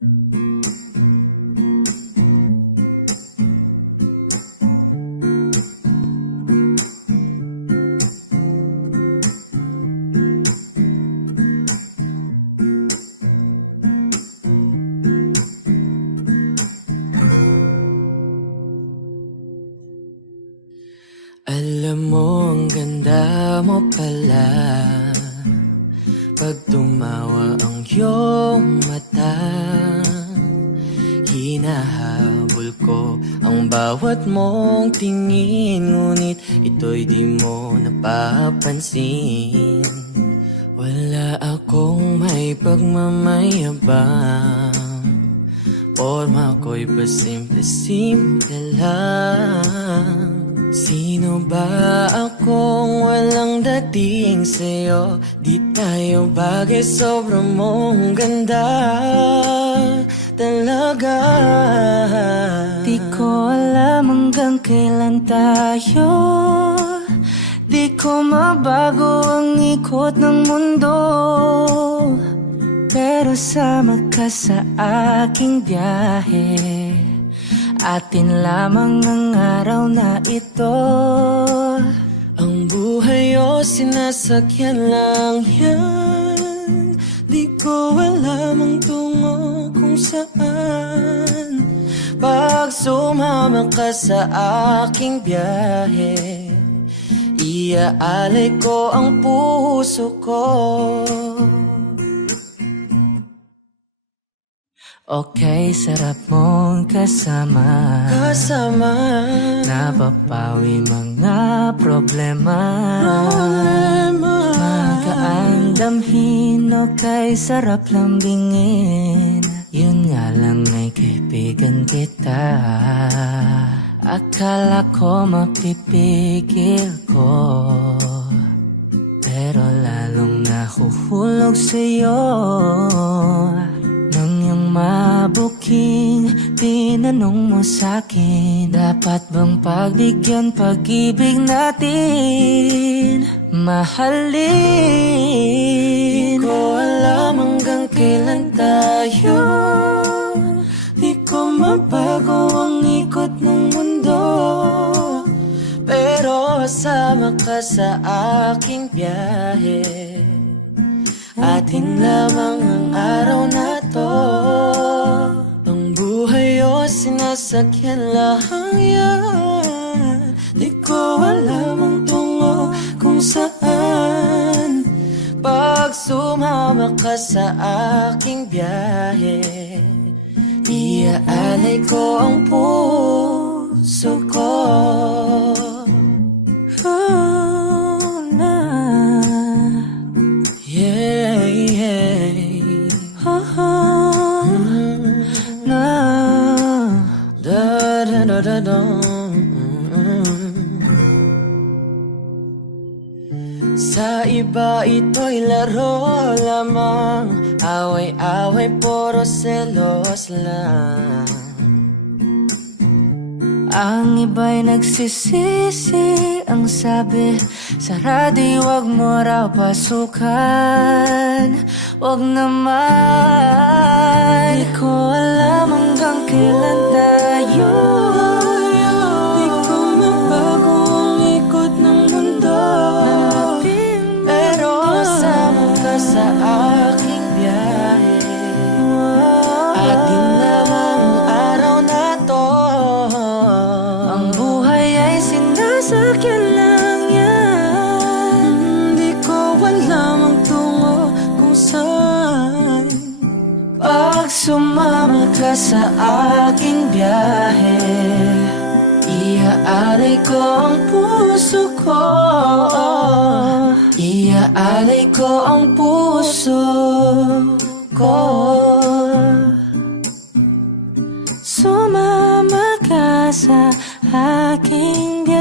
Alam mo, ang ganda mo pala pag tumawa ang iyong mata. Hinahabol ko ang bawat mong tingin, ngunit ito'y di mo napapansin. Wala akong may pagmamayabang, forma ko'y pasimple-simple lang. Sino ba akong walang dating sa'yo? Di tayo bagay, sobrang mong ganda talaga. Di ko alam hanggang kailan tayo, di ko mabago ang ikot ng mundo, pero sama ka sa aking biyahe. Atin lamang ang araw na ito. Ang buhay o sinasakyan lang yan, di ko alam ang tungo kung saan. Pag sumama ka sa aking biyahe, iaalay ko ang puso ko. Okay, sarap mong kasama, napapawi mga problema. Magaan damhin, okay, sarap lambingin. Yun nga lang ay kaibigan kita. Akala ko mapipigil ko, pero lalong nahuhulog sa'yo. Nang yung mabuking tinanong mo sa'kin, dapat bang pagbigyan pag-ibig natin, mahalin? Di ko alam hanggang kailan tayo, di ko mabago ang ikot ng mundo, pero sama ka sa aking biyahe. Atin lamang ang araw na to. Ang buhay o sinasakyan lang yan, di ko alam ang tungo kung saan. Pag sumama ka sa aking biyahe, iaalay ko ang puso ko. Sa iba ito'y laro lamang, away-away puro selos lang. Ang iba'y nagsisisi, ang sabi sa radyo, wag mo raw pasukan. Wag naman. Di ko alam hanggang kailan tayo, di ko mabago ang ikot ng mundo, pero sama ka sa aking biyahe. Atin lamang ang araw na to. ang buhay ay sinasakyan lang yan. Di ko alam ang tungo kung saan. Pag sumama ka sa aking biyahe, iaalay ko ang puso ko. Iaalay ko ang puso ko. Sumama ka sa aking biyahe.